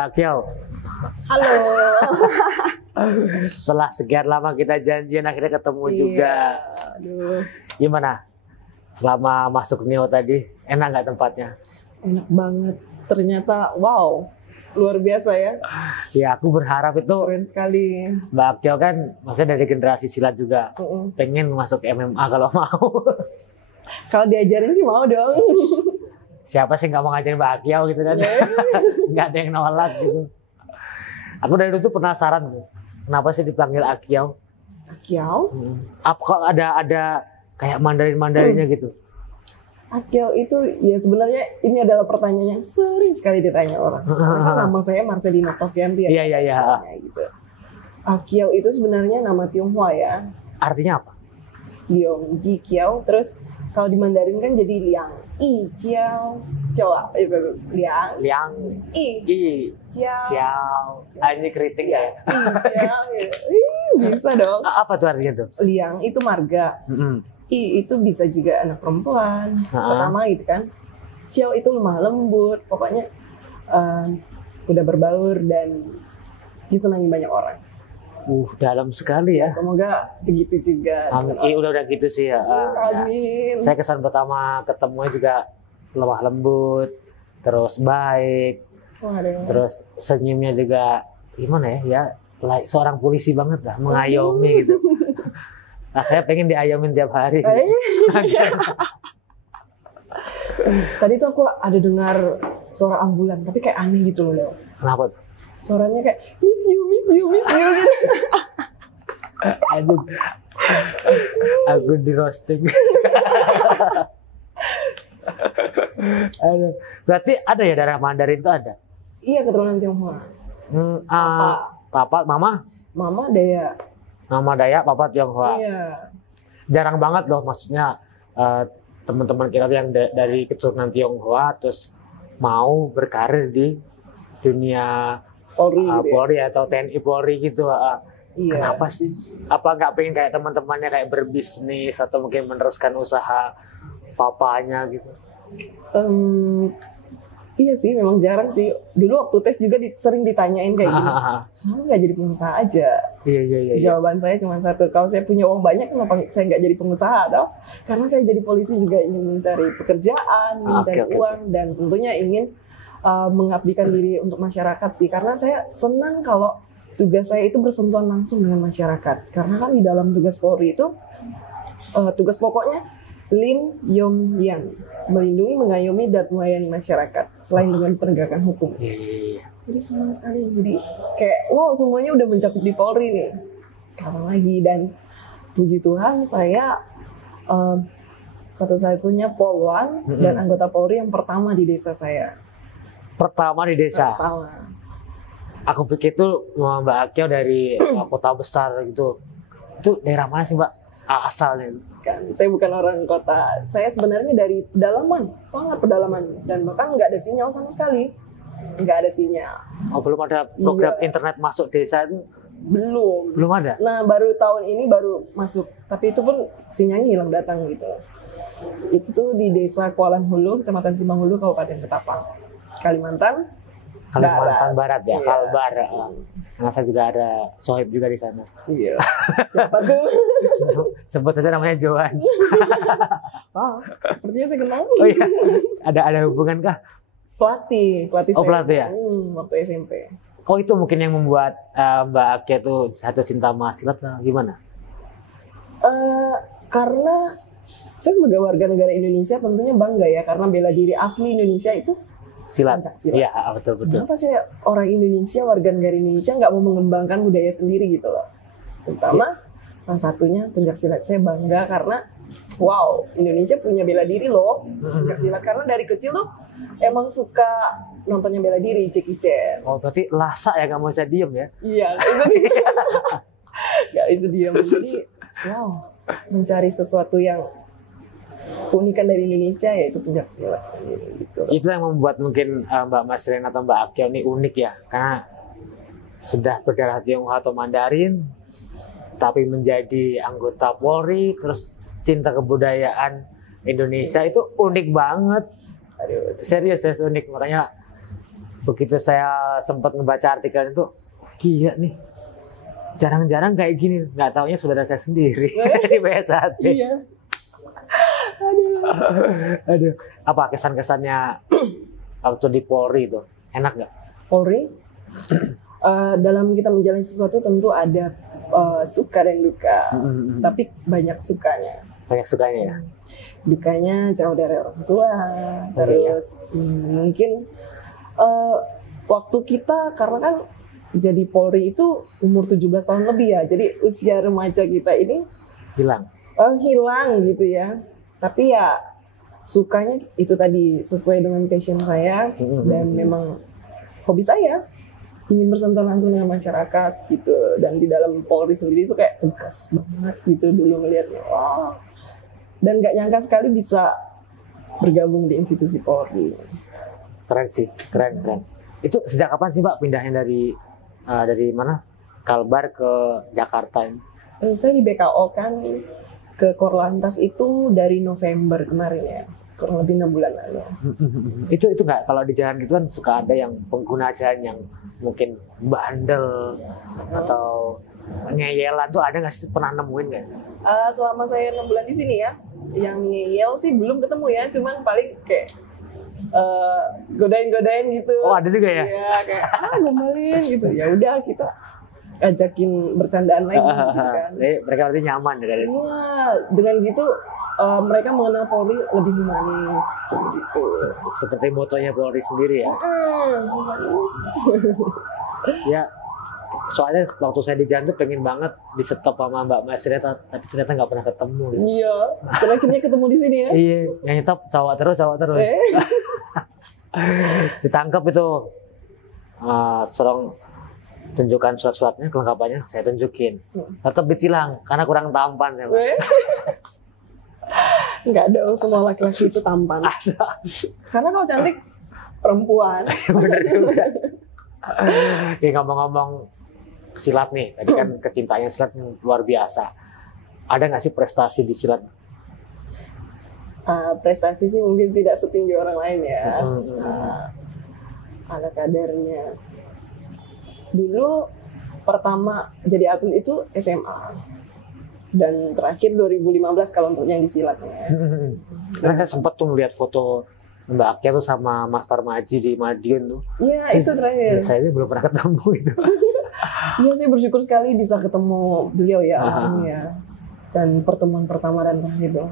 Mbak Kiau. Halo. Setelah sekian lama kita janjian akhirnya ketemu Iya, juga. aduh, Gimana? Selama masuk Neo tadi, enak nggak tempatnya? enak banget. Ternyata, wow, luar biasa ya. Ya aku berharap itu Keren sekali. Mbak Kiau kan maksudnya dari generasi silat juga. Pengen masuk MMA kalau mau. Kalau diajarin sih mau dong. Siapa sih nggak mau ngajarin Mbak Kiau gitu kan? Nggak ada yang nolak gitu. Aku dari dulu tuh penasaran tuh. Kenapa sih dipanggil Akiau? Akiau? Apa kok ada kayak Mandarin-Mandarinnya gitu? Akiau itu ya sebenarnya ini adalah pertanyaan yang sering sekali ditanya orang. Karena kan nama saya Marcelina Tovianti ya. Iya. Gitu. Akiau itu sebenarnya nama Tionghoa ya. Artinya apa? Liang Ji Kiao. Terus kalau di Mandarin kan jadi Liang I Jiao. Coba itu Liang I Jiao. Ciao. Ini keriting ya? I Jiao. Bisa dong. Apa tuh artinya tuh? Liang itu marga. I itu bisa juga anak perempuan. Pertama gitu kan. Ciao itu lemah lembut. Pokoknya udah berbaur dan disenangi banyak orang. Dalam sekali ya. Semoga begitu juga. Amin. Udah gitu sih ya. Amin. Saya kesan pertama ketemunya juga lemah lembut, terus baik, terus senyumnya juga gimana ya? Ya, like seorang polisi banget lah, mengayomi gitu. Nah, saya pengen diayomin tiap hari. Tadi tuh aku ada dengar suara ambulan, tapi kayak aneh gitu loh, Leo. Kenapa tuh? Suaranya kayak miss you gitu. Aku di roasting. Aduh. Berarti ada ya darah Mandarin itu ada? Iya, keturunan Tionghoa. Papa, mama? Mama Dayak. Mama Dayak, papa Tionghoa. Iya. Jarang banget loh, maksudnya teman-teman kita yang dari keturunan Tionghoa terus mau berkarir di dunia Polri, gitu Polri atau TNI Polri gitu. Iya. Kenapa sih? Apa nggak pengen kayak teman-temannya kayak berbisnis atau mungkin meneruskan usaha papanya gitu? Iya sih, memang jarang sih. Dulu waktu tes juga sering ditanyain kayak gini. Kamu nggak jadi pengusaha aja? Iya. Jawaban saya cuma satu. Kalau saya punya uang banyak, kenapa saya nggak jadi pengusaha? Atau karena saya jadi polisi juga ingin mencari pekerjaan, mencari uang, dan tentunya ingin mengabdikan diri untuk masyarakat sih. Karena saya senang kalau tugas saya itu bersentuhan langsung dengan masyarakat. Karena kan di dalam tugas Polri itu tugas pokoknya Lin Yong Yang, melindungi, mengayomi, dan melayani masyarakat selain dengan penegakan hukum. Jadi senang sekali. Jadi kayak wow, semuanya udah mencakup di Polri nih. Kapan lagi? Dan puji Tuhan saya satu-satunya Polwan dan anggota Polri yang pertama di desa saya. Pertama di desa? Pertama. Aku pikir tuh Mbak Akiau dari kota besar gitu. Itu daerah mana sih Mbak asalnya? Kan saya bukan orang kota. Saya sebenarnya dari pedalaman, sangat pedalaman, dan bahkan nggak ada sinyal sama sekali. Nggak ada sinyal. Oh, belum ada program internet masuk desa itu? Belum ada? Nah, baru tahun ini baru masuk. Tapi itu pun sinyalnya hilang datang gitu. Itu tuh di desa Kualan Hulu, Kecamatan Simbang Hulu, Kabupaten Ketapang, Kalimantan Barat ya, Kalbar. Karena saya juga ada sohib juga di sana. Iya. Siapa tuh? Sebut saja namanya Johan. Sepertinya saya kenal. Oh iya, ada hubungan kah? Pelatih Oh, saya. pelatih ya? Waktu SMP. Oh, itu mungkin yang membuat Mbak Akia tuh satu cinta sama silat gimana? Karena saya sebagai warga negara Indonesia tentunya bangga ya, karena bela diri asli Indonesia itu silat. Iya, betul. Kenapa sih orang Indonesia, warga negara Indonesia nggak mau mengembangkan budaya sendiri gitu loh? Terutama salah satunya pencaksilat. Saya bangga karena wow, Indonesia punya bela diri loh, pencaksilat. Karena dari kecil tuh emang suka nontonnya bela diri, Jackie Chan. Oh, berarti lasak ya, nggak mau bisa diem ya? Iya, nggak bisa diem. Jadi wow, mencari sesuatu yang keunikan dari Indonesia yaitu pencaksilat sendiri gitu. Itu yang membuat mungkin Mbak Marcelina atau Mbak Akiau ini unik ya, karena sudah berdarah Tionghoa atau Mandarin, tapi menjadi anggota Polri, terus cinta begitu saya sempat ngebaca artikel itu, gila nih, jarang-jarang kayak gini. Nggak taunya saudara saya sendiri di BSAT. Iya. Aduh, apa kesan-kesannya waktu di Polri itu? Enak nggak? Polri, dalam kita menjalani sesuatu tentu ada suka dan duka, tapi banyak sukanya. Banyak sukanya ya? Dukanya jauh dari orang tua, terus mungkin waktu kita, karena kan jadi Polri itu umur 17 tahun lebih ya, jadi usia remaja kita ini hilang gitu ya. Tapi ya sukanya itu tadi sesuai dengan passion saya dan memang hobi saya, ingin bersentuhan langsung dengan masyarakat gitu. Dan di dalam Polri sendiri itu kayak tegas banget gitu dulu ngelihatnya. Wah. Dan nggak nyangka sekali bisa bergabung di institusi Polri. Keren sih, keren. Itu sejak kapan sih Pak pindahnya dari mana? Kalbar ke Jakarta ini? Saya di BKO kan ke Korlantas itu dari November kemarin ya, kurang lebih 6 bulan lalu. Itu nggak, kalau di jalan gitu kan suka ada yang pengguna jalan yang mungkin bandel atau ngeyelan tuh, ada nggak sih, pernah nemuin nggak sih? Selama saya 6 bulan di sini ya, yang ngeyel sih belum ketemu ya, cuman paling kayak godain gitu. Oh, ada juga ya? Iya, kayak gombalin gitu. Ya udah, kita ajakin bercandaan lagi gitu kan. Mereka berarti nyaman ya dari. Iya, dengan gitu mereka mengenal Polri lebih humanis gitu. Seperti motonya Polri sendiri ya. Ya, soalnya waktu saya di jalan tuh pengen banget di stop sama Mbak Mas ternyata, tapi ternyata nggak pernah ketemu. Gitu. Iya, terakhirnya ketemu di sini ya. Iya, yang nyetop sawah terus. Ditangkap itu, serong tunjukkan surat-suratnya, kelengkapannya saya tunjukin, tetap ditilang karena kurang tampan ya. Nggak dong, semua laki-laki itu tampan. Karena kalau cantik perempuan. Bener juga. Ya, ngomong-ngomong silat nih, tadi kan kecintaannya silat yang luar biasa. Ada nggak sih prestasi di silat? Prestasi sih mungkin tidak setinggi orang lain ya. Ada kadarnya. Dulu pertama jadi atlet itu SMA dan terakhir 2015 kalau untuk yang di silatnya. Karena saya sempat tuh ngeliat foto Mbak Akia tuh sama Mas Tarmaji di Madiun tuh. Iya, itu terakhir. Saya ini belum pernah ketemu itu. Iya, saya bersyukur sekali bisa ketemu beliau ya, alhamdulillah. Dan pertemuan pertama dan terakhir dong.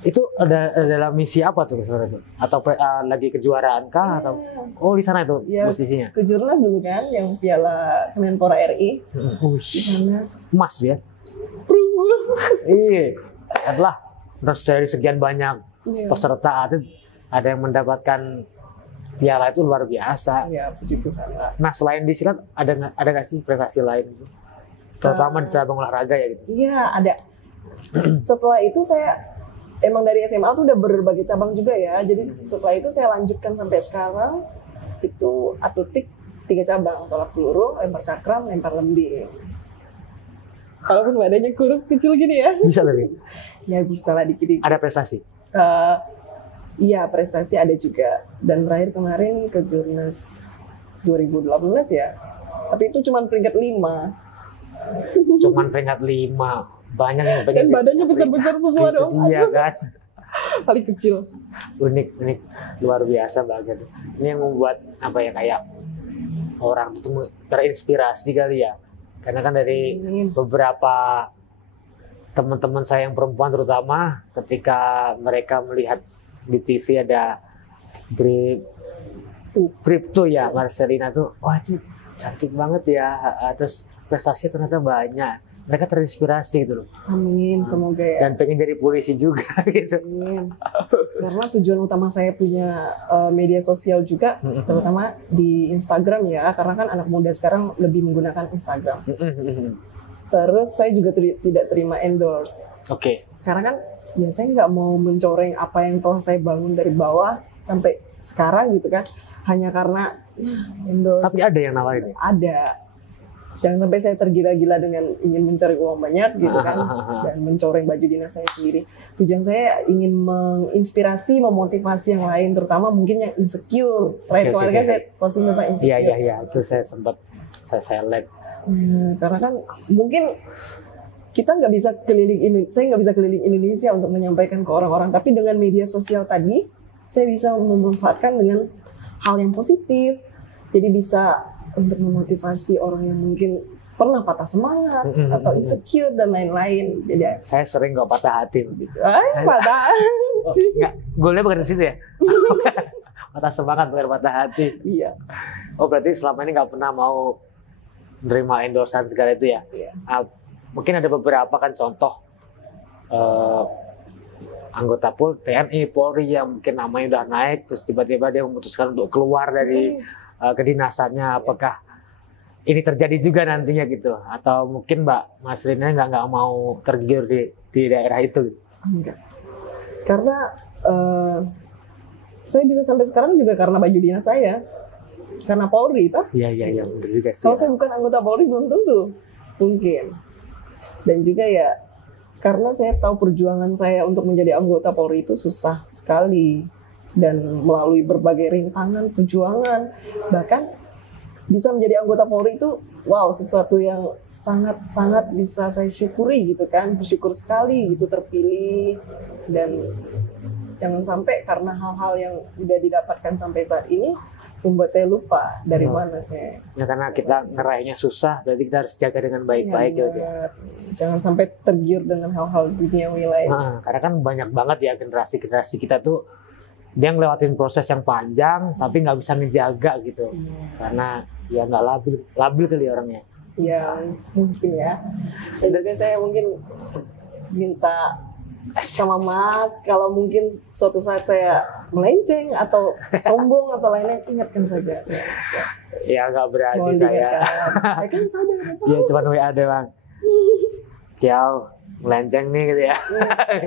Itu ada dalam misi apa tuh saudara itu? Atau lagi kejuaraan kah atau? Oh, di sana itu posisinya. Kejurnas dulu kan, yang Piala Kemenpora RI. Di sana. Emas ya. Iya. Setelah dari sekian banyak peserta atlet, ada yang mendapatkan piala itu luar biasa. Iya, puji Tuhan. Nah, selain di silat ada nggak sih prestasi lain gitu? Terutama di cabang olahraga ya gitu. Iya, ada. Setelah itu saya emang dari SMA tuh udah berbagai cabang juga ya. Jadi setelah itu saya lanjutkan sampai sekarang itu atletik 3 cabang, tolak peluru, lempar cakram, lempar lembing. Kalaupun badannya kurus kecil gini ya. Bisa lebih? Ya bisa lah dikit-dikit. Ada prestasi? Iya, prestasi ada juga. Dan terakhir kemarin ke Jurnas 2018 ya. Tapi itu cuma peringkat 5. Cuman peringkat 5. Banyak yang pengen. Dan badannya besar-besar semua dong. Iya kan. Paling kecil. Unik, luar biasa banget. Ini yang membuat apa ya, kayak orang tuh terinspirasi kali ya. Karena kan dari beberapa teman-teman saya yang perempuan terutama, ketika mereka melihat di TV ada Bribtu ya, Marcelina tuh, wah cantik banget ya. Terus prestasi ternyata banyak. Mereka terinspirasi gitu loh. Amin, semoga ya. Dan pengen jadi polisi juga gitu. Amin. Karena tujuan utama saya punya media sosial juga, terutama di Instagram ya, karena kan anak muda sekarang lebih menggunakan Instagram. Terus saya juga tidak terima endorse. Oke. Karena kan ya saya nggak mau mencoreng apa yang telah saya bangun dari bawah sampai sekarang gitu kan, hanya karena endorse. Tapi ada yang nawarin? Ada. Jangan sampai saya tergila-gila dengan ingin mencari uang banyak gitu kan, dan mencoreng baju dinas saya sendiri. Tujuan saya ingin menginspirasi, memotivasi yang lain, terutama mungkin yang insecure. Keluarga saya posting tentang insecure. Iya, itu saya sempat saya like. Karena kan mungkin kita nggak bisa keliling saya nggak bisa keliling Indonesia untuk menyampaikan ke orang-orang, tapi dengan media sosial tadi saya bisa memanfaatkan dengan hal yang positif. Jadi bisa untuk memotivasi orang yang mungkin pernah patah semangat atau insecure dan lain-lain. Jadi saya sering kok patah hati gitu. Patah. Enggak, golnya bukan di situ ya. Patah semangat bukan patah hati. Iya. Oh, berarti selama ini nggak pernah mau nerima endorsan segala itu ya? Iya. Mungkin ada beberapa kan contoh anggota TNI, Polri yang mungkin namanya udah naik, terus tiba-tiba dia memutuskan untuk keluar dari kedinasannya. Apakah ini terjadi juga nantinya gitu? Atau mungkin Mbak Masrina nggak mau tergiur di daerah itu? Enggak. Karena saya bisa sampai sekarang juga karena baju dinas saya. Karena Polri, toh? Iya, benar juga sih. Kalau saya bukan anggota Polri belum tentu. Mungkin. Dan juga ya, karena saya tahu perjuangan saya untuk menjadi anggota Polri itu susah sekali. Dan melalui berbagai rintangan, perjuangan, bahkan bisa menjadi anggota Polri itu, wow, sesuatu yang sangat-sangat bisa saya syukuri gitu kan, bersyukur sekali gitu terpilih. Dan jangan sampai karena hal-hal yang udah didapatkan sampai saat ini membuat saya lupa dari mana saya. Ya karena kita ngeraihnya susah, berarti kita harus jaga dengan baik-baik gitu. Jangan sampai tergiur dengan hal-hal duniawi lain. Karena kan banyak banget ya generasi kita tuh dia ngelewatin proses yang panjang tapi nggak bisa ngejaga gitu. Karena ya nggak labil kali orangnya. Ya mungkin ya. Dan juga saya mungkin minta sama Mas, kalau mungkin suatu saat saya melenceng atau sombong atau lainnya, ingatkan saja. Ya nggak berani saya. Kan saudara. Ya cuma WA doang. Kiau melenceng nih gitu ya.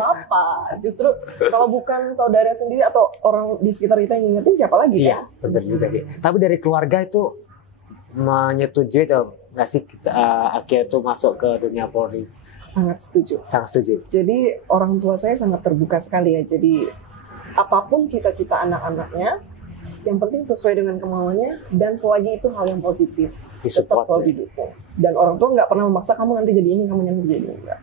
Apa? Justru kalau bukan saudara sendiri atau orang di sekitar kita yang ngingetin, siapa lagi? Iya, benar juga sih. Tapi dari keluarga itu menyetujui dong nggak sih Akia itu masuk ke dunia Polri? Sangat setuju. Sangat setuju. Jadi orang tua saya sangat terbuka sekali ya. Jadi apapun cita-cita anak-anaknya, yang penting sesuai dengan kemauannya dan selagi itu hal yang positif, tetap selalu didukung. Dan orang tua nggak pernah memaksa kamu nanti jadi ini, kamu nanti jadi ini, enggak.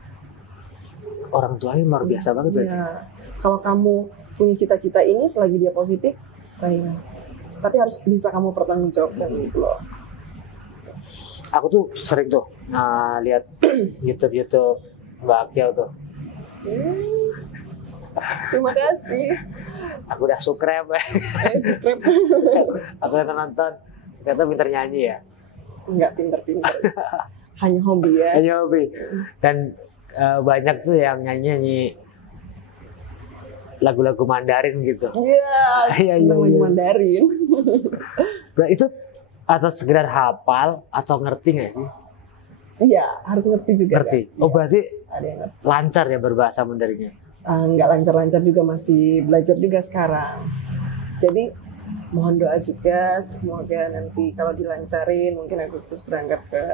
Orang tuanya luar biasa banget ya. Kalau kamu punya cita-cita ini selagi dia positif, baiklah. Tapi harus bisa kamu pertanggungjawabkan gitu loh. Aku tuh sering tuh lihat YouTube Mbak Akia tuh. Terima kasih. Aku udah subscribe. Aku udah nonton. Ternyata pinter nyanyi ya. Enggak pinter-pinter. Hanya hobi ya. Hanya hobi. Dan banyak tuh yang nyanyi lagu-lagu Mandarin gitu. Iya. Lagu Mandarin. Nah, itu atau sekedar hafal atau ngerti nggak sih? Iya, harus ngerti juga. Ngerti. Kan? Oh berarti ada yang ngerti. Lancar ya berbahasa Mandarinnya? Nggak lancar-lancar juga, masih belajar juga sekarang. Jadi mohon doa juga, semoga nanti kalau dilancarin mungkin Agustus berangkat ke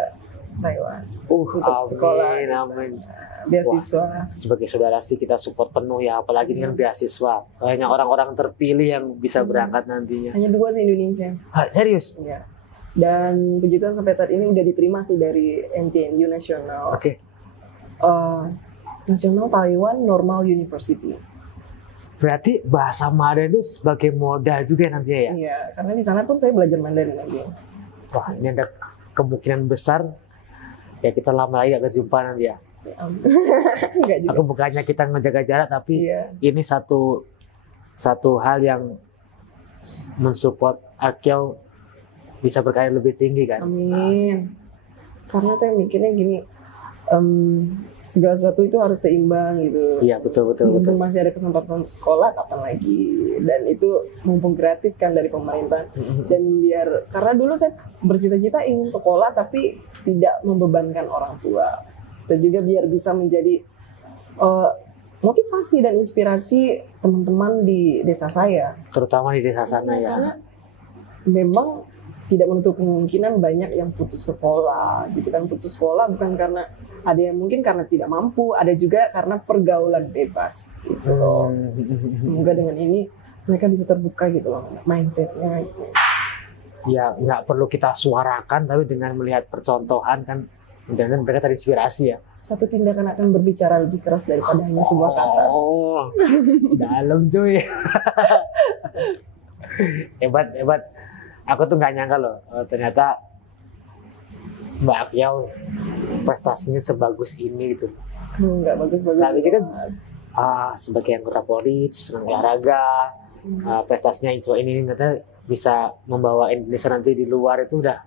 Taiwan untuk sekolah. Amin. Beasiswa. Wah, sebagai saudara sih kita support penuh ya, apalagi dengan beasiswa. Kayaknya orang-orang terpilih yang bisa berangkat nantinya. Hanya 2 sih Indonesia. Serius? Iya. Dan puji Tuhan sampai saat ini udah diterima sih dari NTNU Nasional. Oke. National Taiwan Normal University. Berarti bahasa Mandarin itu sebagai modal juga nantinya ya? Iya, karena di sana pun saya belajar Mandarin lagi. Wah, ini ada kemungkinan besar ya kita lama lagi gak kejumpa nanti ya. Enggak juga. Aku bukannya kita ngejaga jarak, tapi ini satu hal yang mensupport Akia bisa berkarir lebih tinggi kan. Amin. Karena saya mikirnya gini, segala sesuatu itu harus seimbang gitu. Iya betul. Mumpung masih ada kesempatan sekolah, kapan lagi? Dan itu mumpung gratis kan dari pemerintah. Dan karena dulu saya bercita-cita ingin sekolah tapi tidak membebankan orang tua. Dan juga biar bisa menjadi motivasi dan inspirasi teman-teman di desa saya. Terutama di desa sana ya. Karena memang tidak menutup kemungkinan banyak yang putus sekolah gitu kan. Putus sekolah bukan karena ada yang mungkin karena tidak mampu, ada juga karena pergaulan bebas gitu loh. Semoga dengan ini mereka bisa terbuka gitu loh mindsetnya gitu. Ya nggak perlu kita suarakan, tapi dengan melihat percontohan kan mudah-mudahan mereka terinspirasi ya. Satu tindakan akan berbicara lebih keras daripada hanya sebuah kata. Oh, dalam cuy. Hebat. Aku tuh nggak nyangka loh, ternyata Mbak Akyau prestasinya sebagus ini gitu. Nggak bagus-bagus. Tapi kan sebagai anggota Polri, senang olahraga, prestasinya itu ini katanya bisa membawa Indonesia nanti di luar itu udah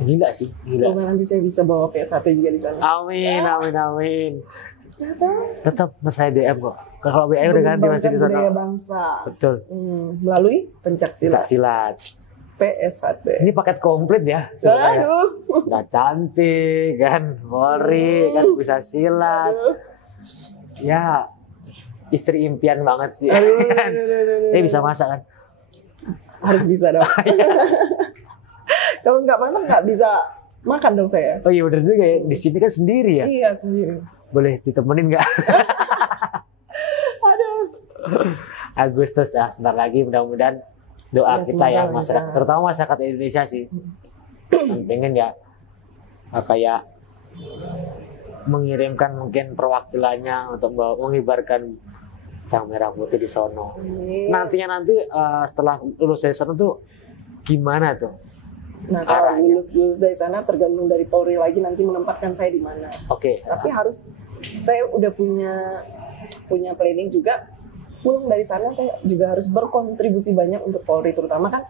gila sih. Gila. Semoga nanti saya bisa bawa PS1 juga di sana. Amin. Tetap saya DM kok. Kalau WA udah ganti masih di sana. Budaya bangsa. Betul. Melalui pencaksilat. PS1. Ini paket komplit ya. Aduh. Udah cantik kan, Polri kan bisa silat. Ya, istri impian banget sih. Ini bisa masak kan? Harus bisa dong. Kalau nggak masak nggak bisa makan dong saya. Oh iya benar juga ya. Di sini kan sendiri ya. Iya sendiri. Boleh ditemenin nggak? Aduh. Agustus ya, sebentar lagi mudah-mudahan doa Ya, kita ya semoga masyarakat, bisa. terutama masyarakat Indonesia sih. Pengen ya kayak mengirimkan mungkin perwakilannya untuk mengibarkan sang merah putih di sono. Nantinya setelah lulus dari sono tuh gimana tuh? Nah kalau Arahnya. lulus dari sana tergantung dari Polri lagi nanti menempatkan saya di mana. Oke. Tapi saya udah punya planning juga. Pulang dari sana saya juga harus berkontribusi banyak untuk Polri, terutama kan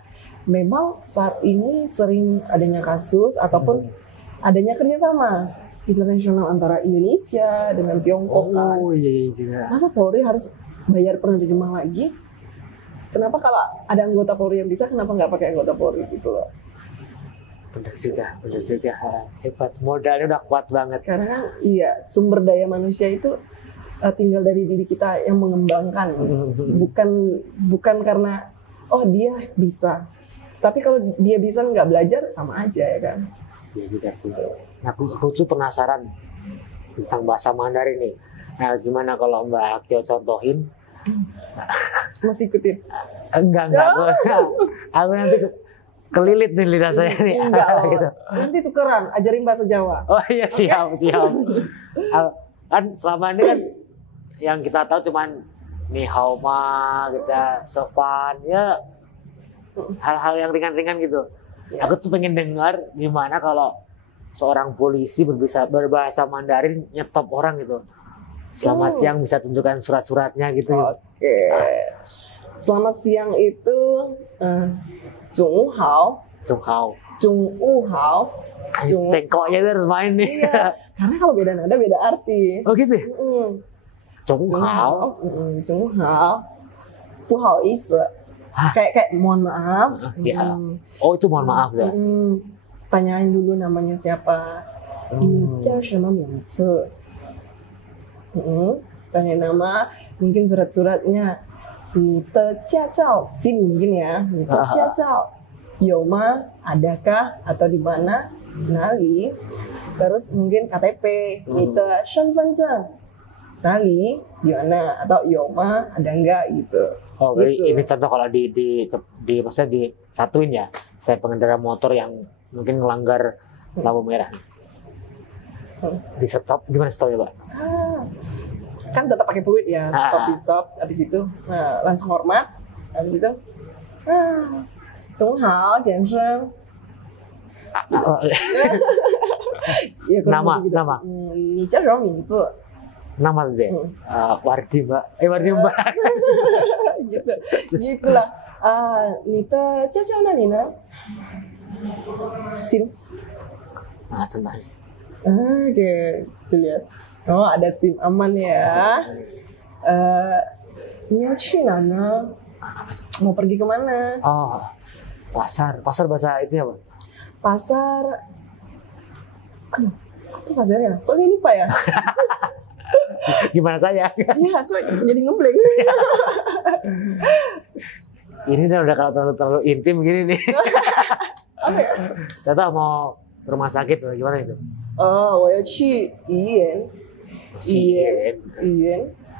memang saat ini sering adanya kasus ataupun adanya kerjasama internasional antara Indonesia dengan Tiongkok kan. Oh iya. Masa Polri harus bayar penerjemah lagi? Kenapa kalau ada anggota Polri yang bisa, kenapa nggak pakai anggota Polri gitu loh? Benar juga. Hebat. Modalnya udah kuat banget. Karena kan iya, sumber daya manusia itu tinggal dari diri kita yang mengembangkan, bukan karena dia bisa. Tapi kalau dia bisa nggak belajar sama aja ya kan. Iya juga sih. Nah, aku tuh penasaran tentang bahasa Mandarin nih. Nah, gimana kalau Mbak Akyau contohin? Masih ikutin? Enggak. Aku nanti kelilit nih lidah saya nih. Enggak loh. Gitu. Nanti tukeran, ajarin bahasa Jawa. Oh iya, siap. Kan selama ini kan yang kita tahu cuman ni hao ma, kita sopan ya, hal-hal yang ringan-ringan gitu. Ya. Aku tuh pengen dengar gimana kalau seorang polisi berbahasa Mandarin nyetop orang gitu. Selamat siang, bisa tunjukkan surat-suratnya gitu. Oke. Selamat siang itu Jung Hao, Jung U Hao. Cengkoknya tuh harus main nih. Iya. Karena kalau beda nada beda arti. Oh gitu ya? Jung Hao, Bu Hao Is. Kayak mohon maaf. Ya. Oh itu mohon maaf ya. Tanyain dulu namanya siapa. Ini siapa namanya? Tanya nama, mungkin surat-suratnya. Ni de jiazao, SIM mungkin ya. Ni de jiazao. Yoma, adakah atau di mana? Nali. Terus mungkin KTP, ni de shenfenzheng. Nali, di mana? Atau Yoma, ada enggak gitu. Oh, gitu. Ini contoh kalau maksudnya disatuin ya. Saya pengendara motor yang mungkin melanggar lampu merah. Di stop, gimana stopnya, Pak? Kan tetap pakai fluid ya, stop, habis itu langsung hormat, habis itu Zhong Hao, Jiansheng. Nama. Ni jia shou mingzi? Nama deh. Wardi, Mbak. Wardi, Mbak. Gitu lah. Ni de jiaxiao na ni ne? SIM. Nah, contohnya. Oke, dilihat. Oh, ada SIM aman ya. Ni yao qu na ne? Mau pergi kemana? Oh, pasar bahasa itu ya, Pak? Pasar. Aduh, apa pasarnya? Kok saya lupa ya? Gimana saya? Iya, kok jadi ngeblank. Ini udah kalau terlalu intim gini nih. Apa ya? Contoh mau rumah sakit atau gimana itu? 我要去医院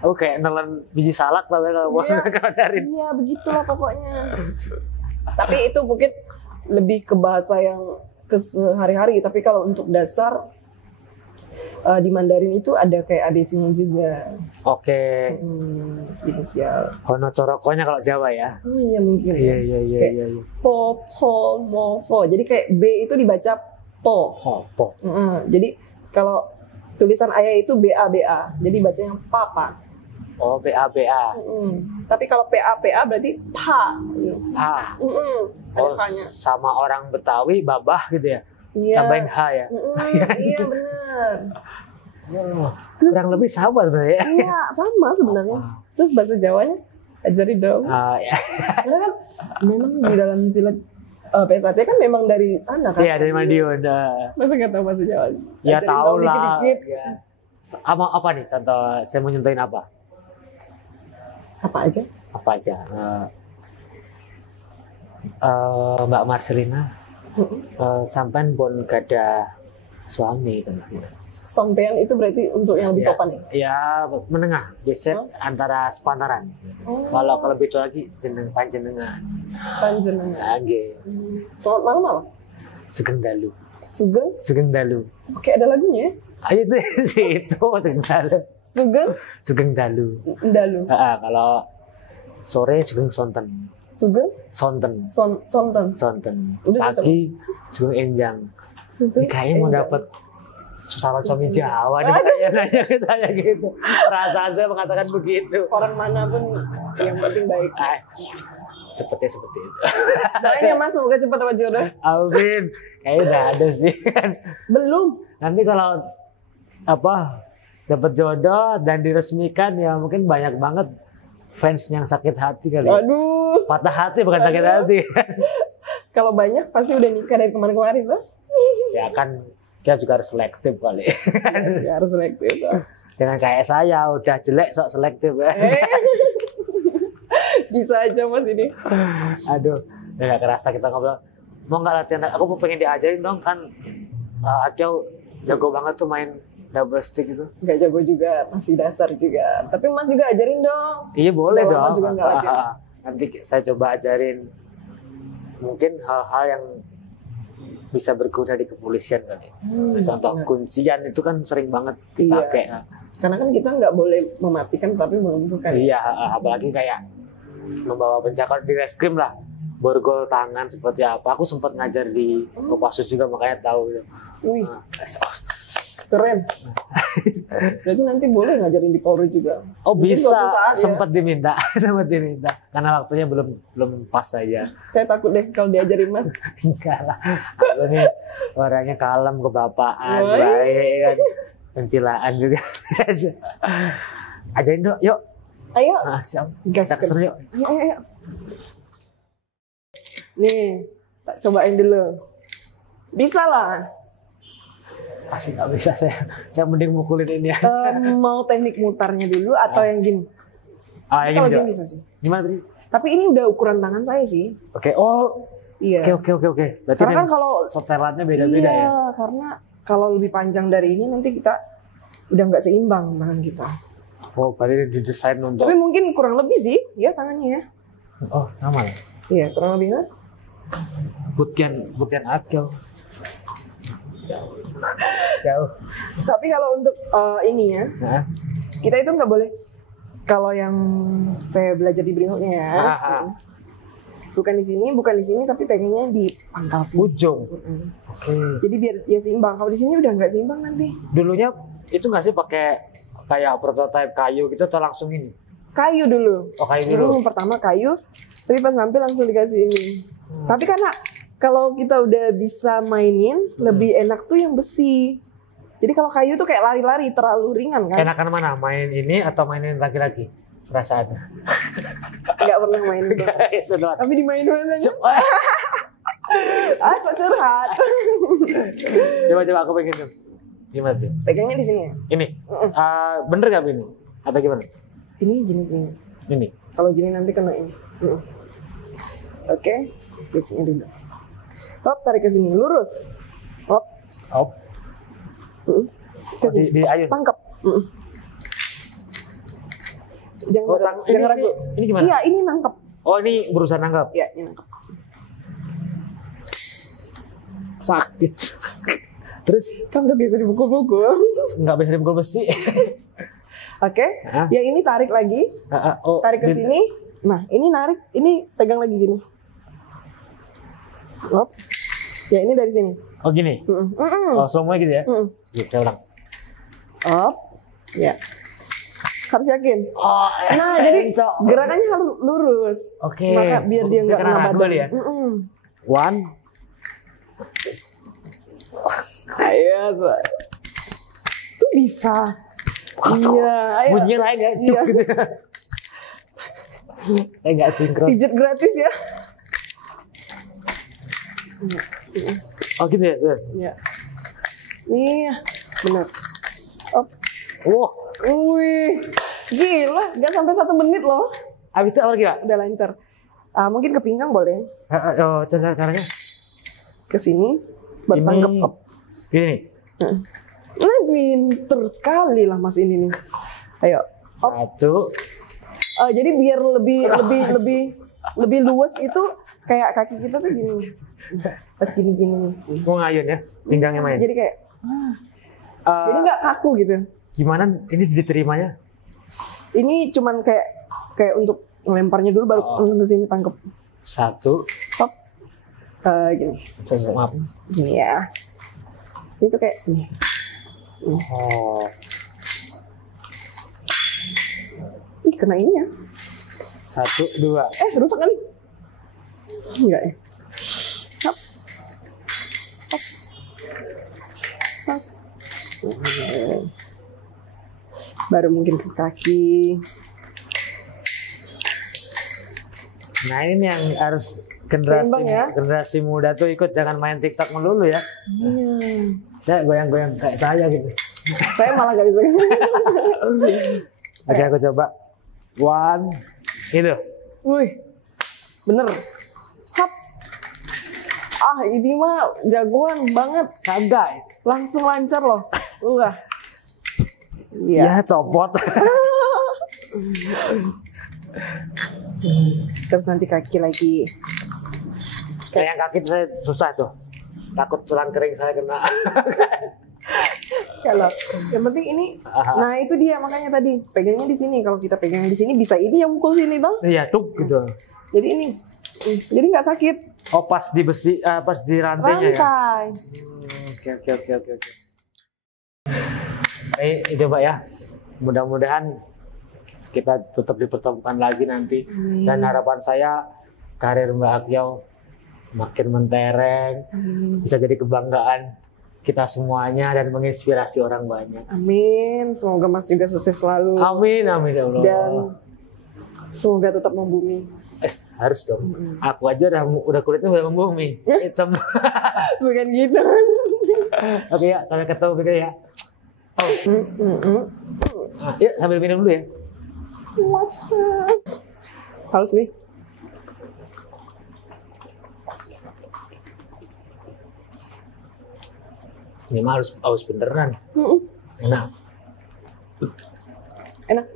Aku kayak nelen biji salak lah kalau dari. Iya, begitulah pokoknya. Tapi itu mungkin lebih ke bahasa yang ke sehari-hari. Tapi kalau untuk dasar di Mandarin itu ada kayak ABC-nya juga. Oke. Inisial. Hono corokonya kalau Jawa ya. Oh iya mungkin. Iya. Po, po, mo, fo. Jadi kayak B itu dibaca po. Po. Jadi kalau tulisan ayah itu BA. Jadi bacanya papa. Oh, BA. Tapi kalau PA berarti pa. Pa. Ada pa-nya. Sama orang Betawi babah gitu ya. Iya. Tambahin H ya. Iya benar. Kurang lebih sama sebenarnya. Iya, sama sebenarnya. Terus bahasa Jawanya ajari dong. Ya. Karena kan memang di dalam silat PSAT kan memang dari sana kan. Iya, dari Madiun. Masa nggak tahu bahasa Jawa? Ya Ajarin tahu dong lah. dikit-dikit. Ya. Apa nih contoh saya mau nyontohin apa? Apa aja? Apa aja? Mbak Marcelina sampean pun gada suami sebenarnya. Sampean itu berarti untuk yang lebih sopan ya? Ya menengah, biasanya antara sepantaran. Kalau lebih tua lagi panjenengan. Panjenengan. Nggih. Selamat malam apa? Sugeng dalu. Sugeng dalu. Oke, ada lagunya ya? Ayo itu Sugeng dalu. Sugeng dalu. Dalu. Kalau sore Sugeng sonten. Sonten. Udah Pagi Sugeng enjang. Ini kayaknya mau dapat susah suami Jawa nih nanya ke saya gitu. Perasaan saya mengatakan begitu. Orang manapun yang penting baik. Seperti itu. Doain ya Mas, semoga cepat dapat jodoh. Amin. Kayaknya udah ada sih. Belum. Nanti kalau dapat jodoh dan diresmikan ya mungkin banyak banget fans yang sakit hati kali. Aduh. Patah hati bukan sakit hati. Kalau banyak pasti udah nikah dari kemarin-kemarin loh. Ya kan kita juga harus selektif kali. Ya, harus selektif. Jangan kayak saya udah jelek sok selektif. Bisa aja Mas ini. Aduh, nggak kerasa kita ngobrol. Mau nggak latihan? Aku mau pengen diajarin dong kan. Akil jago banget tuh main double stick itu. Nggak jago juga, masih dasar juga. Tapi Mas juga ajarin dong. Iya boleh Udah dong. Juga nggak latihan. Nanti saya coba ajarin. Mungkin hal-hal yang bisa berguna di kepolisian kali. Contoh kuncian itu kan sering banget dipakai. Iya. Karena kan kita nggak boleh mematikan tapi melumpuhkan. Iya, apalagi kayak membawa pencakar di reskrim lah. Borgol tangan seperti apa. Aku sempat ngajar di Kopassus juga makanya tahu. Wih, keren. Berarti nanti boleh ngajarin di Polri juga. Oh mungkin bisa, sempat diminta. Karena waktunya belum pas saja. Saya takut deh kalau diajarin Mas. Enggak lah. Aku nih orangnya kalem, kebapaan, baik kan. Pencilaan juga. Ajarin dong, yuk. Ayo. Siap. Gas. Kita keseru yuk. Ayo. Nih, tak cobain dulu. Bisa lah. Pasti nggak bisa saya mending mukulin ini ya. Mau teknik mutarnya dulu atau yang gini? Yang gini bisa sih. Gimana tadi? Tapi ini udah ukuran tangan saya sih. Oke. Iya. Oke. Berarti karena kan kalau setelannya beda-beda ya. Iya, karena kalau lebih panjang dari ini nanti kita udah nggak seimbang tangan kita. Oh, berarti didesain untuk. Tapi mungkin kurang lebih sih, ya tangannya ya. Oh, sama ya. Iya, kurang lebih kan. Butian Akil. Jauh. Tapi kalau untuk ini ya, kita itu nggak boleh. Kalau yang saya belajar di Brimob-nya ya, bukan di sini, tapi pengennya di pangkal sini. Ujung. Oke. Jadi biar ya seimbang. Kalau di sini udah nggak seimbang nanti. Dulunya itu nggak sih pakai kayak prototipe kayu gitu atau langsung ini? Kayu dulu. Oh, kayu dulu. Pertama kayu, tapi pas nampil langsung dikasih ini. Tapi karena kalau kita udah bisa mainin, lebih enak tuh yang besi. Jadi kalau kayu tuh kayak lari-lari, terlalu ringan kan. Enakan mana? Main ini atau mainin lagi-lagi? Perasaannya. Nggak pernah main itu. Tapi dimainin aja. Kok curhat. Coba aku pengen tuh. Gimana tuh? Pegangnya di sini ya? Ini. Bener nggak ini? Atau gimana? Ini gini sih. Ini. Kalau gini nanti kena ini. Oke, di sini dulu. Hop, tarik ke sini, lurus. Hop. Hop. Ke sini. Di ayun. Tangkap. Jangan ragu. Ini gimana? Iya, ini nangkap. Oh, ini berusaha nangkap. Iya, ini nangkap. Sakit. Terus Kan udah biasa dipukul-pukul. nggak bisa dipukul besi. Oke, yang ini tarik lagi. Tarik ke sini. Nah, ini narik, ini pegang lagi gini. Hop. Ya, ini dari sini. Oh, gini. Oh, semuanya gitu ya? Kita ulang. Hop. Ya. Harus yakin. Oh, Nah, jadi gerakannya harus lurus. Oke. Maka biar dia nggak kena badan. Ya? One. Ayo, itu bisa. Iya, ayo. Bunyinya lain ya? Iya. Gitu. Saya nggak sinkron. Pijat gratis ya. Oh, gitu ya? Iya. Iya, benar. Hop. Wah. Wih, gila, nggak sampai 1 menit loh. Habis itu apa lagi, Pak? Udah lancar. Mungkin ke pinggang boleh. Oh, caranya? Ke sini, buat tangkap. Hop. Gini. Nah, pinter sekali lah Mas ini nih. Ayo. Hop. 1. Jadi biar lebih luas itu kayak kaki kita tuh gini. Pas gini. Mau ngayun ya? Pinggangnya main. Jadi kayak jadi nggak kaku gitu. Gimana ini diterimanya? Ini cuman kayak untuk ngelemparnya dulu baru ke sini tangkep. 1. Hop. Gini. Maaf. Gini ya. Itu kayak ini. Oh. Ih, kena ini ya. 1, 2. Rusak kali. Enggak ya. Hop. Hop. Baru mungkin ke kaki. Nah, ini yang harus generasi muda tuh ikut, jangan main TikTok melulu ya. Iya. Saya goyang-goyang kayak saya gitu. Saya malah gak bisa. Oke, aku coba. 1. Itu. Wih, bener. Hap. Ini mah jagoan banget. Kagak. Langsung lancar loh. Iya, copot. Terus nanti kaki lagi. Kayak yang kaki saya susah tuh. Takut tulang kering saya kena. Kalau yang penting ini, nah itu dia makanya tadi pegangnya di sini. Kalau kita pegang di sini bisa ini yang mukul sini bang. Iya tuh gitu. Jadi ini, jadi nggak sakit. Oh pas di besi, pas di rantainya Rantai. ya. Oke. Itu Mbak ya. Mudah-mudahan kita tetap dipertemukan lagi nanti. Dan harapan saya karir Mbak Akyau makin mentereng, bisa jadi kebanggaan kita semuanya dan menginspirasi orang banyak. Amin. Semoga Mas juga sukses selalu. Amin ya Allah. Dan semoga tetap membumi. Harus dong. Aku aja udah kulitnya udah membumi. Hitam. Bukan gitu. Oke ya, sampai ketemu berikutnya ya. Yuk sambil minum dulu ya. Haus nih. Ini mah harus beneran. Enak. Enak.